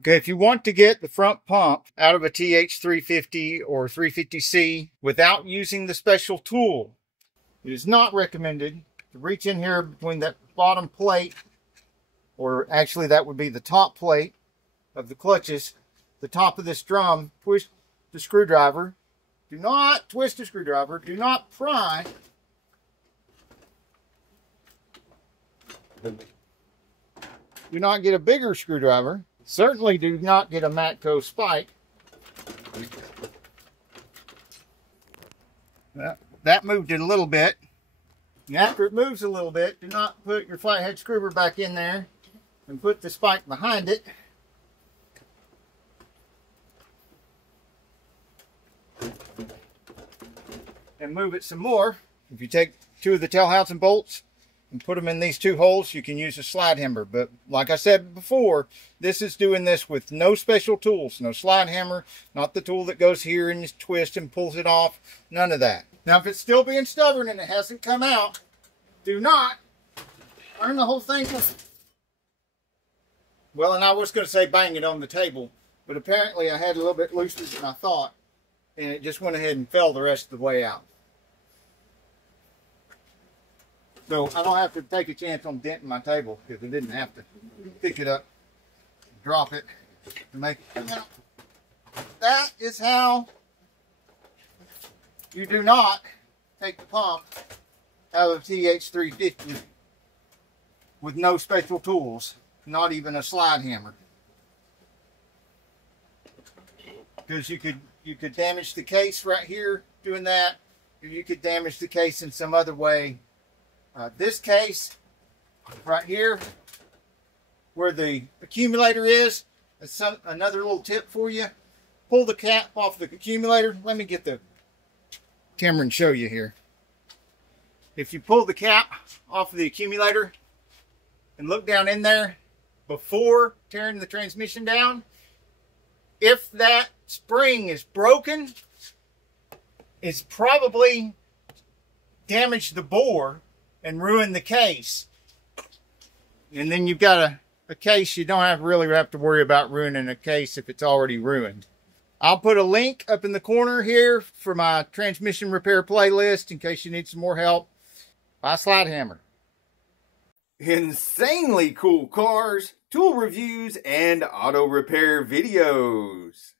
Okay, if you want to get the front pump out of a TH350 or 350C without using the special tool, it is not recommended to reach in here between that bottom plate, or actually that would be the top plate of the clutches, the top of this drum, twist the screwdriver. Do not twist the screwdriver. Do not pry. Do not get a bigger screwdriver. Certainly do not get a Matco spike. That moved it a little bit. And after it moves a little bit, do not put your flathead screwdriver back in there and put the spike behind it. And move it some more. If you take two of the tail housing bolts and put them in these two holes, you can use a slide hammer. But like I said before, this is doing this with no special tools. No slide hammer, not the tool that goes here and just twists and pulls it off. None of that. Now, if it's still being stubborn and it hasn't come out, do not turn the whole thing. Well, and I was going to say bang it on the table, but apparently I had a little bit looser than I thought, and it just went ahead and fell the rest of the way out. So I don't have to take a chance on denting my table, because I didn't have to pick it up, drop it, to make it come out. That is how you do not take the pump out of TH350 with no special tools, not even a slide hammer. Because you could damage the case right here doing that, or you could damage the case in some other way. This case right here, where the accumulator is, another little tip for you. Pull the cap off the accumulator. Let me get the camera and show you here. If you pull the cap off of the accumulator and look down in there before tearing the transmission down, if that spring is broken, it's probably damaged the bore and ruin the case. And then you've got a case, you don't really have to worry about ruining a case if it's already ruined. I'll put a link up in the corner here for my transmission repair playlist in case you need some more help. Buy a slide hammer. Insanely cool cars, tool reviews, and auto repair videos.